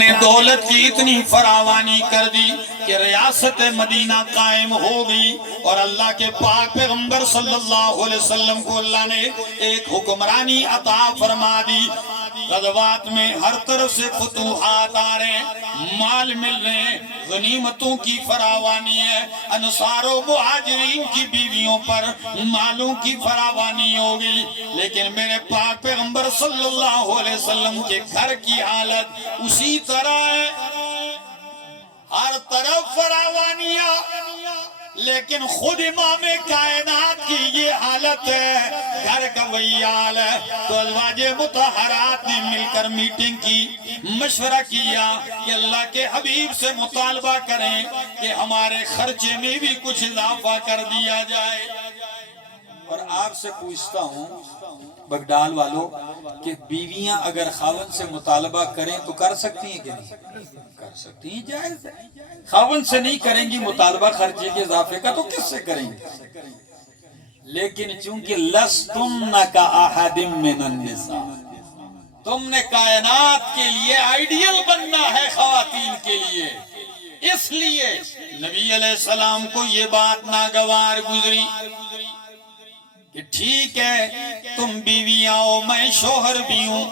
نے دولت کی اتنی فراوانی کر دی کہ ریاست مدینہ قائم ہو گئی، اور اللہ کے پاک پیغمبر صلی اللہ علیہ وسلم کو اللہ نے ایک حکمرانی عطا فرما دی۔ غزوات میں ہر طرف سے فتوحات آ رہے ہیں، مال مل رہے ہیں، غنیمتوں کی فراوانی ہے، انصار و مہاجرین کی بیویوں پر مالوں کی فراوانی ہو گئی، لیکن میرے پاک پیغمبر صلی اللہ علیہ وسلم کے گھر کی حالت اسی طرح ہے، ہر طرف فراوانیاں، لیکن خود امام کائنات کی یہ حالت ہے، گھر کا وہی حال ہے۔ تو ازواج مطہرات نے مل کر میٹنگ کی، مشورہ کیا کہ اللہ کے حبیب سے مطالبہ کریں کہ ہمارے خرچے میں بھی کچھ اضافہ کر دیا جائے۔ اور آپ سے پوچھتا ہوں بگڈال والوں کہ بیویاں اگر خاوند سے مطالبہ کریں تو کر سکتی ہیں کہ نہیں؟ کر سکتی ہیں، جائز ہے۔ خاوند سے نہیں کریں گی مطالبہ خرچے کے اضافے کا تو کس سے کریں گے؟ لیکن چونکہ لستن کا احد من النساء، تم نے کائنات کے لیے آئیڈیل بننا ہے خواتین کے لیے، اس لیے نبی علیہ السلام کو یہ بات ناگوار گزری کہ ٹھیک ہے تم بیویاں ہو، میں شوہر بھی ہوں،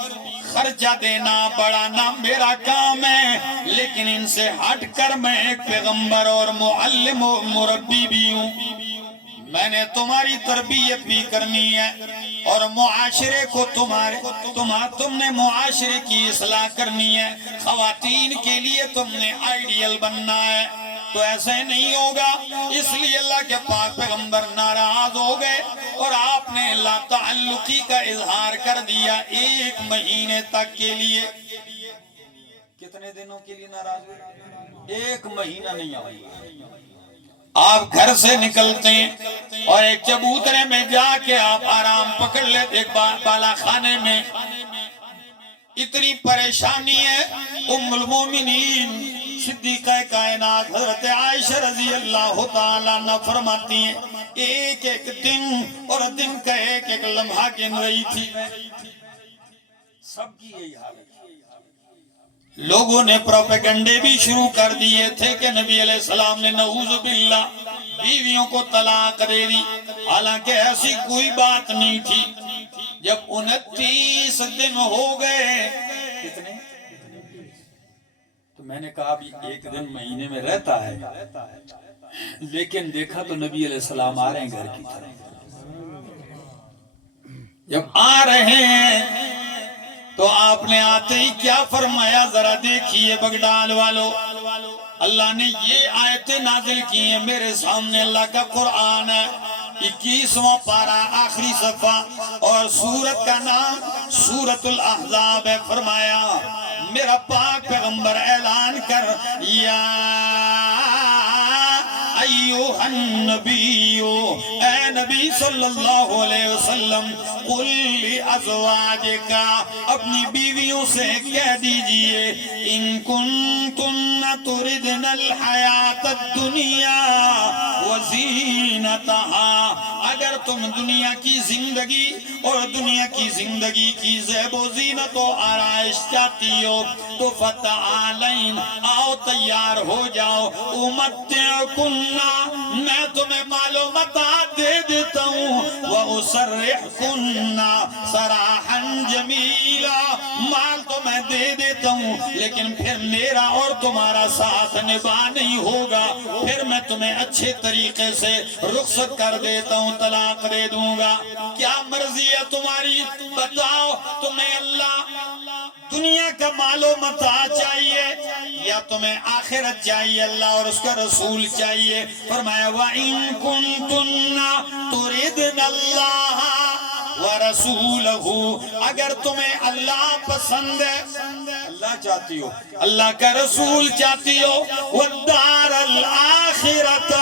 خرچہ دینا بڑھانا میرا کام ہے، لیکن ان سے ہٹ کر میں ایک پیغمبر اور معلم و مربی بھی ہوں، میں نے تمہاری تربیت بھی کرنی ہے، اور معاشرے کو تم نے معاشرے کی اصلاح کرنی ہے، خواتین کے لیے تم نے آئیڈیل بننا ہے، تو ایسے نہیں ہوگا۔ اس لیے اللہ کے پاک پیغمبر ناراض ہو گئے، اور آپ نے لا تعلقی کا اظہار کر دیا 1 مہینے تک کے لیے۔ کتنے دنوں کے لیے ناراض ہوئے؟ 1 مہینہ نہیں آئی۔ آپ گھر سے نکلتے ہیں اور ایک چبوترے میں جا کے آپ آرام پکڑ لیتے، ایک بالا خانے میں اتنی پریشانی ہے۔ ام المومنین صدیقہ کائنات حضرت عائشہ رضی اللہ تعالیٰ عنہ فرماتی ہیں ایک ایک دن اور دن کا ایک ایک لمحہ گن رہی تھی۔ سب کی یہی حالت، لوگوں نے پروپیگنڈے بھی شروع کر دیے تھے کہ نبی علیہ السلام نے نعوذ باللہ بیویوں کو طلاق دے دی، حالانکہ ایسی کوئی بات نہیں تھی۔ جب 29 دن ہو گئے، کتنے؟ تو میں نے کہا ابھی 1 دن مہینے میں رہتا ہے، لیکن دیکھا تو نبی علیہ السلام آ رہے ہیں گھر کی طرف۔ جب آ رہے ہیں تو آپ نے آتے ہی کیا فرمایا، ذرا دیکھیے بگڈال والو، اللہ نے یہ آیتیں نازل کی ہیں، میرے سامنے اللہ کا قرآن ہے، 21واں پارہ آخری صفحہ، اور سورت کا نام سورت الاحزاب ہے۔ فرمایا میرا پاک پیغمبر اعلان کر، یا ایوہ النبی، اے نبی صلی اللہ علیہ وسلم، قل لازواجکا، اپنی بیویوں سے کہہ دیجئے، ان کنتن تردن الحیات الدنیا وزینتہا، اگر تم دنیا کی زندگی اور دنیا کی زندگی کی زیب و زینت و آرائش چاہتی ہو تو فتعالین، آؤ تیار ہو جاؤ، امتعکن، میں تمہیں مال و متاع دے دیتا ہوں، وَأُسَرِّحْكُنَّ سَرَاحًا جَمِيلًا، مال تو میں دے دیتا ہوں، لیکن پھر میرا اور تمہارا ساتھ نبھا نہیں ہوگا، پھر میں تمہیں اچھے طریقے سے رخصت کر دیتا ہوں، طلاق دے دوں گا۔ کیا مرضی ہے تمہاری؟ بتاؤ، تمہیں اللہ دنیا کا مال و متاع چاہیے یا تمہیں آخرت چاہیے، اللہ اور اس کا رسول چاہیے؟ فرمایا وَإِن كُنتُنَّ تُرِدْنَ اللَّهَ وَرَسُولَهُ، اگر تمہیں اللہ پسند ہے، اللہ چاہتی ہو، اللہ کا رسول چاہتی ہو، وَالدَّارَ الْآخِرَةَ،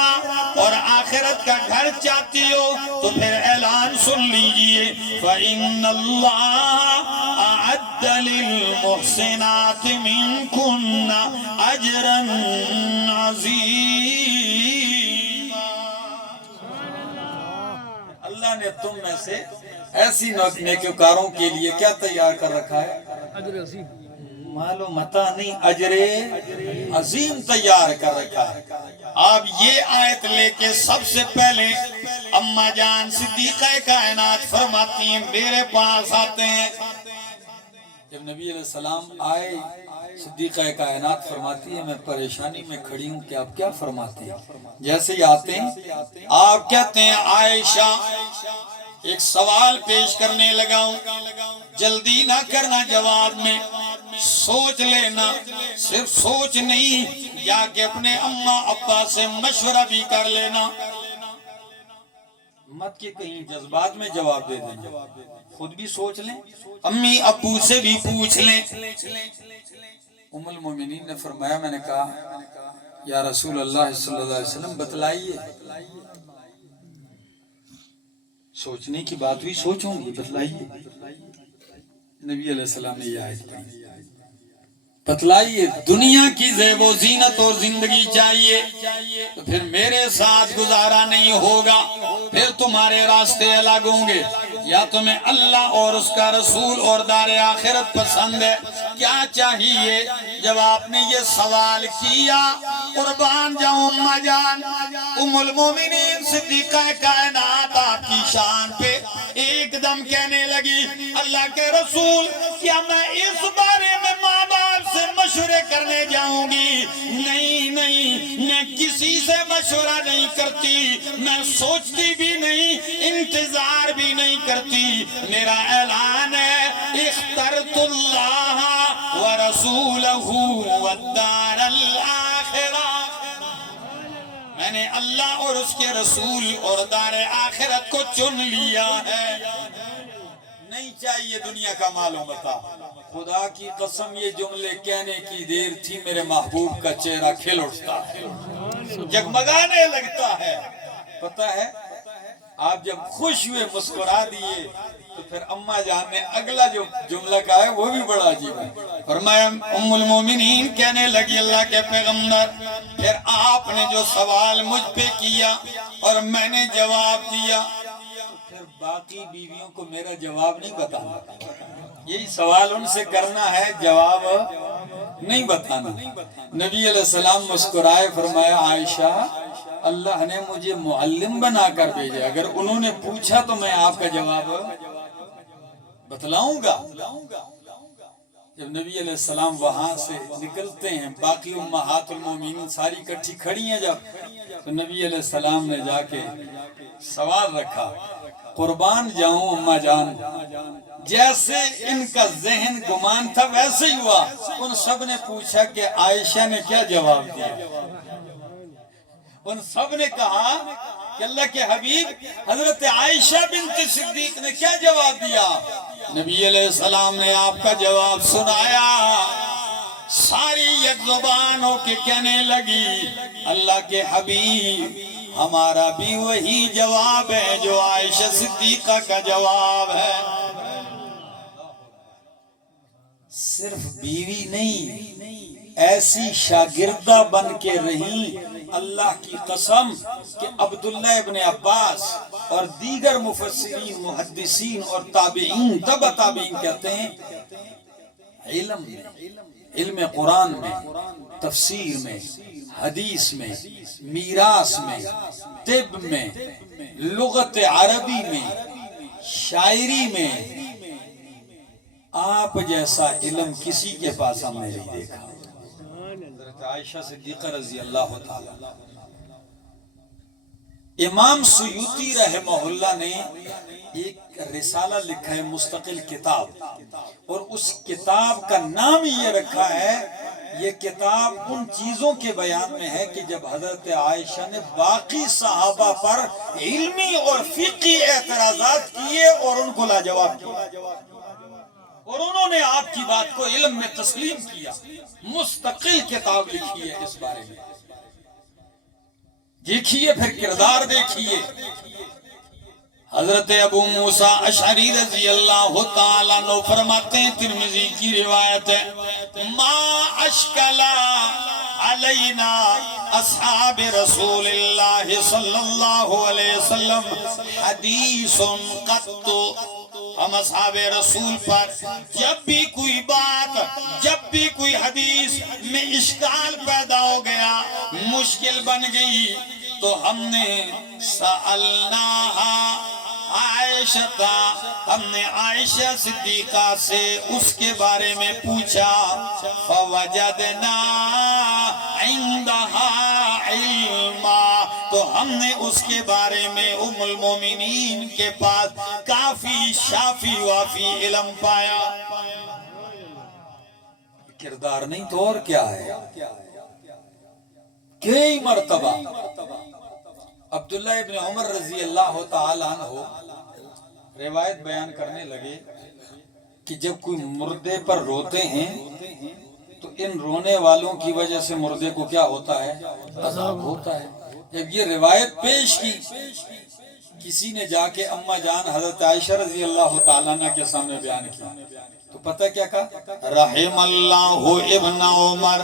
اور آخرت کا گھر چاہتی ہو، تو پھر اعلان سن لیجئے، فَإِنَّ اللَّهَ أَعَدَّ لِلْمُحْسِنَاتِ مِنْكُنَّ أَجْرًا عَظِيمًا۔ اللہ نے تم میں سے ایسی نیکوکاروں کے لیے کیا تیار کر رکھا ہے؟ مال و متاع نہیں، اجر عظیم تیار کر رکھا ہے۔ آپ یہ آیت لے کے سب سے پہلے اماں جان صدیقہ کائنات فرماتی ہیں، میرے پاس آتے ہیں۔ جب نبی علیہ السلام آئے، صدیقہ کائنات فرماتی ہے میں پریشانی میں کھڑی ہوں کہ آپ کیا فرماتے ہیں؟ جیسے ہی آتے ہیں آپ کہتے ہیں عائشہ ایک سوال پیش کرنے لگا ہوں، جلدی نہ کرنا جواب میں، سوچ لینا، صرف سوچ نہیں، جا کے اپنے اماں ابا سے مشورہ بھی کر لینا، مت کہ کہیں جذبات میں جواب دے دیں، خود بھی سوچ لیں، امی ابو سے بھی پوچھ لیں۔ ام المومنین نے فرمایا، میں نے کہا یا رسول اللہ صلی اللہ علیہ وسلم بتلائیے، سوچنے کی بات بھی سوچوں گی، بتلائیے۔ نبی علیہ السلام نے یہ آیت پڑھی، بتلائیے دنیا کی زیب و زینت اور زندگی چاہیے تو پھر میرے ساتھ گزارا نہیں ہوگا، پھر تمہارے راستے الگ ہوں گے، یا تمہیں اللہ اور اس کا رسول اور دار آخرت پسند ہے، کیا چاہیے؟ جب آپ نے یہ سوال کیا، قربان جاؤں اماں جان ام المومنین صدیقہ کائنات آپ کی شان پہ ایک دم کہنے لگی، اللہ کے رسول کیا میں اس بارے میں ماں باپ سے مشورے کرنے جاؤں گی؟ نہیں نہیں، میں کسی سے مشورہ نہیں کرتی، میں سوچتی بھی نہیں، انتظار بھی نہیں کرتی، میرا اعلان ہے اخترت اللہ ورسولہ والدار الآخرہ، میں نے اللہ اور اس کے رسول اور دار آخرت کو چن لیا ہے، نہیں چاہیے دنیا کا مال و متاع۔ خدا کی قسم یہ جملے کہنے کی دیر تھی، میرے محبوب کا چہرہ کھل اٹھتا ہے، جگمگانے لگتا ہے۔ پتہ ہے آپ جب خوش ہوئے مسکرا دیے تو پھر اماں جان نے اگلا جو جملہ کہا ہے وہ بھی بڑا عجیب ہے، فرمایا ام المومنین کہنے لگی اللہ کے پیغمبر پھر آپ نے جو سوال مجھ پہ کیا اور میں نے جواب دیا، پھر باقی بیویوں کو میرا جواب نہیں بتانا، یہی سوال ان سے کرنا ہے، جواب نہیں بتانا۔ نبی علیہ السلام مسکرائے، فرمایا عائشہ اللہ نے مجھے معلم بنا کر بھیجا، اگر انہوں نے پوچھا تو میں آپ کا جواب بتلاؤں گا۔ جب نبی علیہ السلام وہاں سے نکلتے ہیں، باقی امہات المومنین ساری کٹھی کھڑی ہیں جب، تو نبی علیہ السلام نے جا کے سوال رکھا، قربان جاؤں اماں جان جیسے ان کا ذہن گمان تھا ویسے ہی ہوا، ان سب نے پوچھا کہ عائشہ نے کیا جواب دیا؟ ان سب نے کہا کہ اللہ کے حبیب حضرت عائشہ بنت صدیق نے کیا جواب دیا؟ نبی علیہ السلام نے آپ کا جواب سنایا، ساری یک زبان ہو کے کہنے لگی اللہ کے حبیب ہمارا بھی وہی جواب ہے جو عائشہ صدیقہ کا جواب ہے۔ صرف بیوی نہیں، ایسی شاگردہ بن کے رہیں، اللہ کی قسم کہ عبداللہ ابن عباس اور دیگر مفسرین محدثین اور تابعین تبع تابعین کہتے ہیں علم میں، علم قرآن میں، تفسیر میں، حدیث میں، میراث میں، طب میں، لغت عربی میں، شاعری میں، آپ جیسا علم کسی کے پاس ہم نے نہیں دیکھا۔ حضرت عائشہ صدیقہ رضی اللہ تعالی، امام سیوطی رحمہ اللہ نے ایک رسالہ لکھا ہے، مستقل کتاب، اور اس کتاب کا نام یہ رکھا ہے، یہ کتاب ان چیزوں کے بیان میں ہے کہ جب حضرت عائشہ نے باقی صحابہ پر علمی اور فقہی اعتراضات کیے اور ان کو لاجواب کیا، اور انہوں نے آپ کی بات کو علم میں تسلیم کیا، مستقل کتاب لکھی ہے اس بارے میں، دیکھیے پھر کردار دیکھیے۔ حضرت ابو موسیٰ اشعری رضی اللہ تعالیٰ عنہ فرماتے ہیں، ترمذی کی روایت ہے، ما اشکلا علینا اصحاب رسول اللہ صلی اللہ علیہ وسلم حدیث قط ہم اصحاب رسول پر جب بھی کوئی بات، جب بھی کوئی حدیث میں اشکال پیدا ہو گیا، مشکل بن گئی، تو ہم نے سألناہا عائشہ، ہم نے عائشہ صدیقہ سے اس کے بارے میں پوچھا، فوجدنا عندها علما، تو ہم نے اس کے بارے میں ام المومنین کے پاس کافی شافی وافی علم پایا۔ کردار نہیں تو اور کیا ہے؟ کئی مرتبہ عبداللہ ابن عمر رضی اللہ تعالی عنہ روایت بیان کرنے لگے کہ جب کوئی مردے پر روتے ہیں تو ان رونے والوں کی وجہ سے مردے کو کیا ہوتا ہے؟ عذاب ہوتا ہے۔ جب یہ روایت پیش کی، کسی نے جا کے اماں جان حضرت عائشہ رضی اللہ تعالیٰ عنہ کے سامنے بیان کیا تو پتہ کیا کہا؟ رحم اللہ ابن عمر،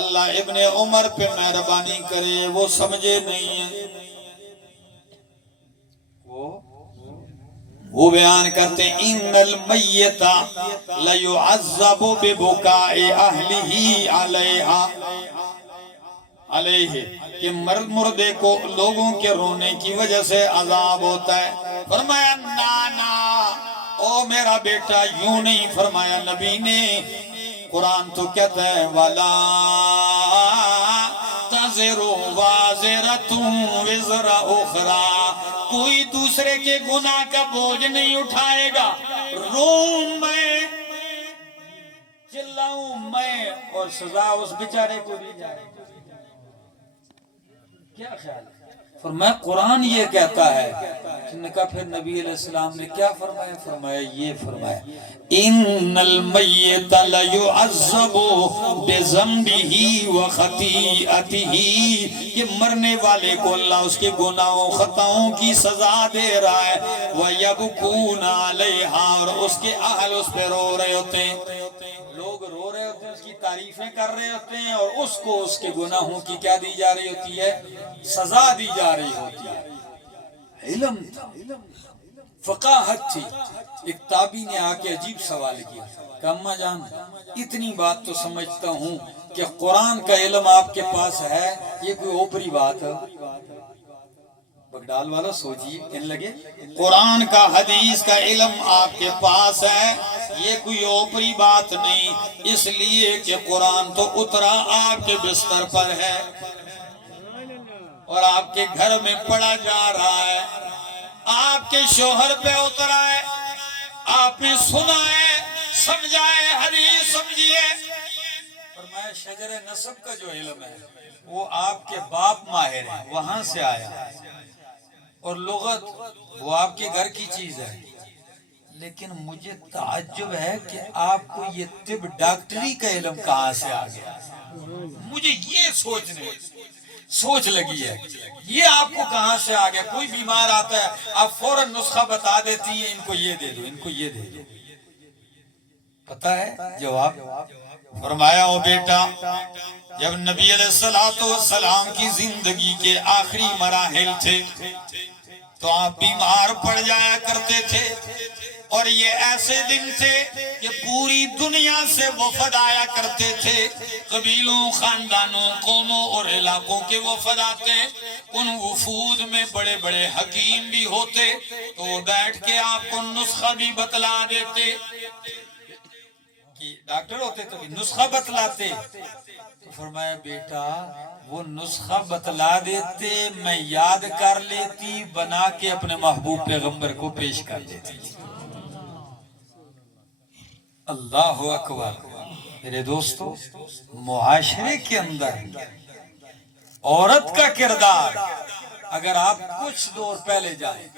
اللہ ابن عمر پہ مہربانی کرے، وہ سمجھے نہیں ہیں۔ وہ بیان کرتے ہیں ان المیت لیعذب ببکاء اہلہ علیہ، کہ مردے کو لوگوں کے رونے کی وجہ سے عذاب ہوتا ہے۔ فرمایا نانا، او میرا بیٹا یوں نہیں فرمایا نبی نے، قرآن تو کہتا ہے وَلَا تَزِرُ وَازِرَةٌ وِزْرَ أُخْرَى، کوئی دوسرے کے گناہ کا بوجھ نہیں اٹھائے گا، روم میں، چلاؤں میں، اور سزا اس بیچارے کو دی جائے۔ کیا خیال ہے؟ فرمایا قرآن یہ کہتا ہے۔ نے کہا پھر نبی علیہ السلام نے کیا فرمایا؟ فرمایا یہ فرمایا ان المیت لیعذب بذنبہ وخطیئتہ، کہ مرنے والے کو اللہ اس کے گناہوں خطاؤں کی سزا دے رہا ہے، ویبکون علیہا، اور اس کے اہل اس پہ رو رہے ہوتے ہیں، لوگ رو رہے ہوتے ہیں، اس کی تعریفیں کر رہے ہوتے ہیں، اور اس کو اس کے گناہوں کی کیا دی جا رہی ہوتی ہے؟ سزا دی جا رہی ہوتی ہے۔ علم تھا، فقاہت تھی۔ ایک تابعی نے آ کے عجیب سوال کیا کہ اماں جان اتنی بات تو سمجھتا ہوں کہ قرآن کا علم آپ کے پاس ہے، یہ کوئی اوپری بات ہے؟ بگڈال والا سوچیے، کہنے لگے قرآن کا حدیث کا علم آپ کے پاس ہے، یہ کوئی اوپری بات نہیں، اس لیے کہ قرآن تو اترا آپ کے بستر پر ہے اور آپ کے گھر میں پڑھا جا رہا ہے، آپ کے شوہر پہ اترا ہے، آپ نے سنا ہے، سمجھا ہے، حدیث سمجھیے۔ فرمایا شجر نسب کا جو علم ہے وہ آپ کے باپ ماہر ہیں، وہاں سے آیا، اور لغت وہ آپ کے گھر کی چیز ہے، لیکن مجھے تعجب ہے کہ آپ کو یہ طب ڈاکٹری کا علم کہاں سے آ گیا؟ مجھے یہ سوچ لگی ہے، یہ آپ کو کہاں سے آ گیا؟ کوئی بیمار آتا ہے آپ فوراً نسخہ بتا دیتی ہیں، ان کو یہ دے دو، ان کو یہ دے دو۔ پتہ ہے جواب؟ فرمایا او بیٹا، جب نبی علیہ السلام کی زندگی کے آخری مراحل تھے تو آپ بیمار پڑ جایا کرتے تھے، اور یہ ایسے دن تھے کہ پوری دنیا سے وفد آیا کرتے تھے، قبیلوں، خاندانوں، قوموں اور علاقوں کے وفد آتے، ان وفود میں بڑے بڑے حکیم بھی ہوتے، تو وہ بیٹھ کے آپ کو نسخہ بھی بتلا دیتے، ڈاکٹر ہوتے تو نسخہ بتلاتے۔ تو فرمایا بیٹا وہ نسخہ بتلا دیتے، میں یاد کر لیتی، بنا کے اپنے محبوب پیغمبر کو پیش کر دیتی۔ اللہ اکبر۔ میرے دوستو، معاشرے کے اندر عورت کا کردار اگر آپ کچھ دور پہلے جائیں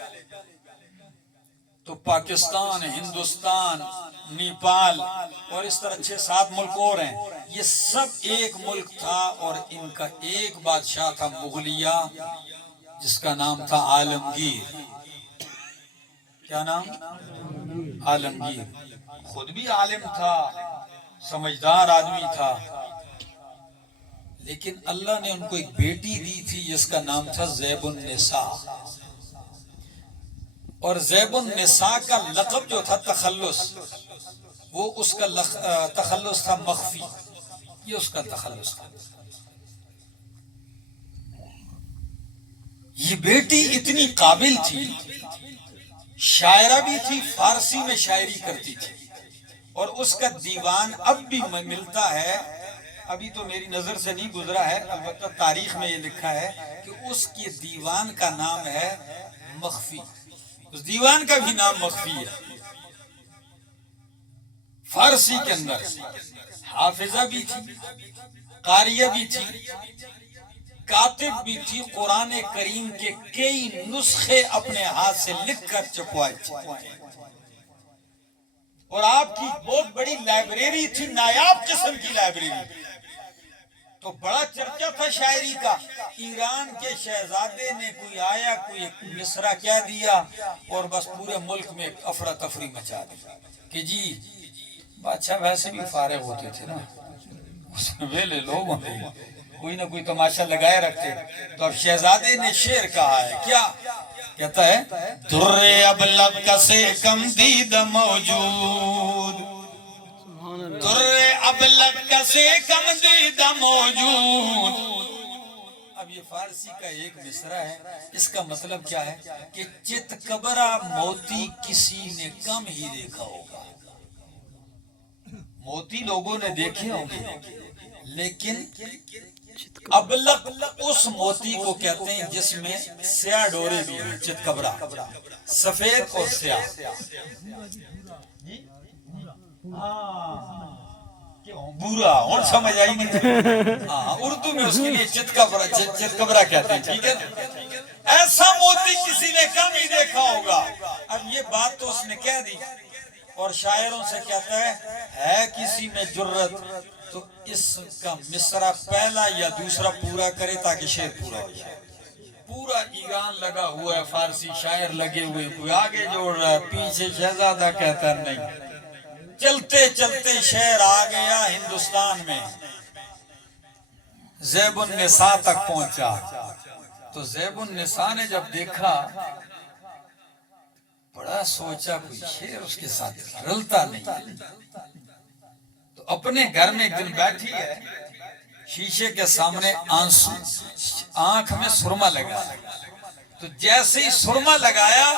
تو پاکستان، ہندوستان، نیپال اور اس طرح 6-7 ملک اور ہیں، یہ سب ایک ملک تھا، اور ان کا ایک بادشاہ تھا مغلیہ، جس کا نام تھا عالمگیر۔ کیا نام؟ عالمگیر۔ خود بھی عالم تھا، سمجھدار آدمی تھا، لیکن اللہ نے ان کو ایک بیٹی دی تھی جس کا نام تھا زیب النساء، اور زیب النساء کا لقب جو تھا تخلص، وہ اس کا تخلص تھا مخفی، یہ اس کا تخلص تھا۔ یہ بیٹی اتنی قابل تھی، شاعرہ بھی تھی، فارسی میں شاعری کرتی تھی، اور اس کا دیوان اب بھی ملتا ہے، ابھی تو میری نظر سے نہیں گزرا ہے، البتہ تاریخ میں یہ لکھا ہے کہ اس کے دیوان کا نام ہے مخفی، اس دیوان کا بھی نام مخفی ہے۔ فارسی کے اندر حافظہ بھی تھی، قاریہ بھی تھی، کاتب بھی تھی، قرآن کریم کے کئی نسخے اپنے ہاتھ سے لکھ کر چھپوائے تھے، اور آپ کی بہت بڑی لائبریری تھی، نایاب قسم کی لائبریری۔ تو بڑا چرچا تھا شاعری کا، ایران کے شہزادے نے کوئی آیا، کوئی مصرع کیا دیا، اور بس پورے ملک میں افراتفری مچا دی کہ جی بادشاہ ویسے بھی فارغ ہوتے تھے نا، اس میں ویلے لوگ ہوتے کوئی نہ کوئی تماشا لگائے رکھتے، تو اب شہزادے نے شعر کہا ہے، کیا کہتا ہے؟ در ابلغ کا سے کم دید موجود، در ابلغ کا سے کم دید موجود۔ اب یہ فارسی کا ایک مصرع ہے، اس کا مطلب کیا ہے کہ چت کبرا موتی کسی نے کم ہی دیکھا ہوگا۔ موتی لوگوں نے دیکھے ہوں گے، لیکن ابلغ اس موتی کو کہتے ہیں جس میں سیاہ ڈورے بھی ہیں، چت کبرا، سفید اور سیاہ۔ بورا اور سمجھ آئی نہیں، ہاں اردو میں اس کے لیے چت کبرا کہتے ہیں، ٹھیک ہے نا؟ ایسا موتی کسی نے کم ہی دیکھا ہوگا۔ اب یہ بات تو اس نے کہہ دی، اور شاعروں سے کہتا ہے کسی میں جرت تو اس کا مصرع پہلا یا دوسرا پورا کرے تاکہ شعر پورا ہو جائے۔ پورا ایران لگا ہوا ہے، فارسی شاعر لگے ہوئے، کوئی آگے جوڑ رہا ہے، پیچھے شہزادہ کہتا ہے نہیں۔ چلتے چلتے شعر آ گیا ہندوستان میں، زیب النساء تک پہنچا، تو زیب النساء نے جب دیکھا بڑا سوچا کوئی شعر اس کے ساتھ رلتا نہیں، تو اپنے گھر میں ایک دن بیٹھی ہے، شیشے کے سامنے آنسو، آنکھ میں سرما لگا، تو جیسے ہی سرما لگایا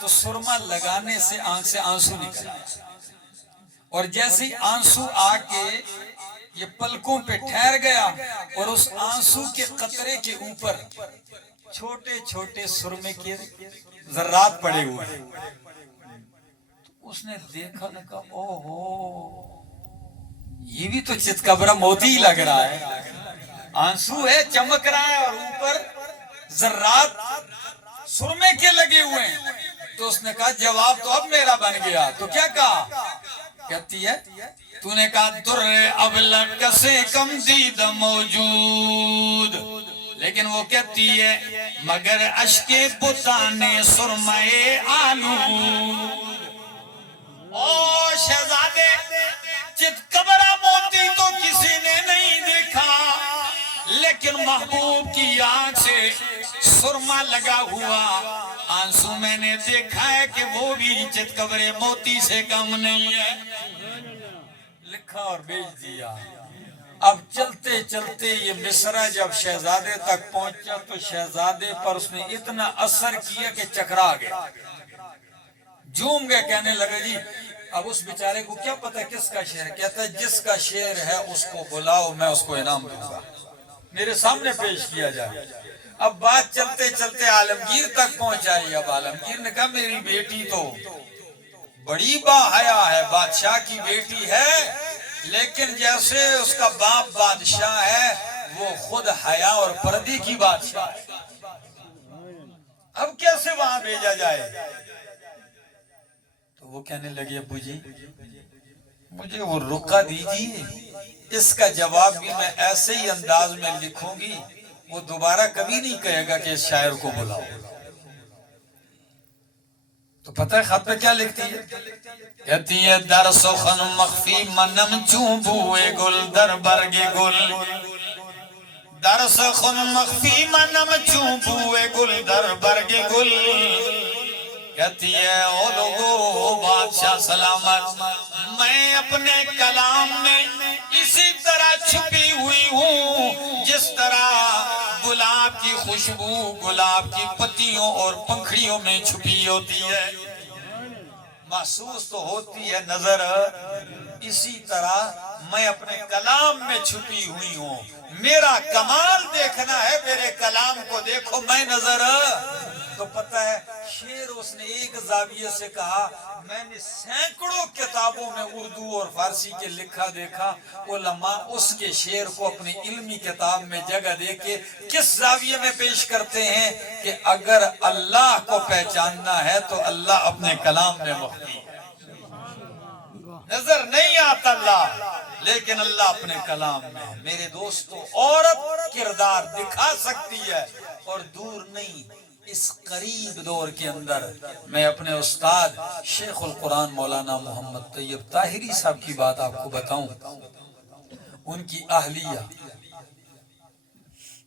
تو سرما لگانے سے آنکھ سے آنسو نکلا، اور جیسے ہی آنسو آ کے یہ پلکوں پہ ٹھہر گیا، اور اس آنسو کے قطرے کے اوپر چھوٹے چھوٹے سرمے کے ذرات پڑے ہوئے ہیں، تو اس نے دیکھا، نے کہا او ہو، یہ بھی تو چت کبرا موتی لگ رہا ہے، آنسو ہے، چمک رہا ہے، اور اوپر ذرات سرمے کے لگے ہوئے ہیں۔ تو اس نے کہا جواب تو اب میرا بن گیا، تو کیا کہا؟ کہتی ہے تو نے کہا در ابلغ کا سے کم دید موجود، لیکن وہ کہتی ہے مگر اشک بتانے سرمے آلود۔ او شہزادے، چت کبرا موتی تو کسی نے نہیں دیکھا، لیکن محبوب کی آنکھ سے سرما لگا ہوا آنسو میں نے دیکھا ہے کہ وہ بھی چت کبرے موتی سے کم نہیں ہے۔ لکھا اور بھیج دیا۔ اب چلتے چلتے یہ مصرع جب شہزادے تک پہنچا تو شہزادے پر اس نے اتنا اثر کیا کہ چکرا گیا، جھوم گئے، کہنے لگے جی اب اس بیچارے کو کیا پتا کس کا شعر، کہتا ہے جس کا شعر ہے اس کو بلاؤ، میں اس کو انعام دوں گا، میرے سامنے پیش کیا جائے۔ اب بات چلتے چلتے عالمگیر تک پہنچائی۔ اب عالمگیر نے کہا میری بیٹی تو بڑی باحیا ہے، بادشاہ کی بیٹی ہے، لیکن جیسے اس کا باپ بادشاہ ہے وہ خود حیا اور پردی کی بادشاہ ہے، اب کیسے وہاں بھیجا جائے؟ تو وہ کہنے لگے ابو جی مجھے وہ رقعہ دیجیے، اس کا جواب بھی میں ایسے ہی انداز میں لکھوں گی، وہ دوبارہ کبھی نہیں کہے گا کہ اس شاعر کو بلاؤ۔ تو پتہ ہے خط پہ کیا لکھتی ہے؟ کہتی ہے در سخن مخفی منم چون بوئے گل در برگ گل، در سخن مخفی منم چون بوئے گل در برگ گل، کہتی ہے او لوگو بادشاہ سلامت، میں اپنے کلام میں اسی طرح چھپی ہوئی ہوں جس طرح گلاب کی خوشبو گلاب کی پتیوں اور پنکھڑیوں میں چھپی ہوتی ہے، محسوس تو ہوتی ہے نظر، اسی طرح میں اپنے کلام میں چھپی ہوئی ہوں، میرا کمال دیکھنا ہے میرے کلام کو دیکھو، میں نظر تو پتہ ہے شعر اس نے ایک زاویے سے کہا، میں نے سینکڑوں کتابوں میں اردو اور فارسی کے لکھا دیکھا، علماء اس کے شعر کو اپنی علمی کتاب میں جگہ دے کے کس زاویے میں پیش کرتے ہیں کہ اگر اللہ کو پہچاننا ہے تو اللہ اپنے کلام میں مخفی ہے، نظر نہیں آتا اللہ لیکن اللہ اپنے کلام میں ہے۔ میرے دوستو عورت کردار دکھا سکتی ہے اور دور نہیں، اس قریب دور کے اندر میں اپنے استاد شیخ القرآن مولانا محمد طیب طاہری صاحب کی بات آپ کو بتاؤں، ان کی اہلیہ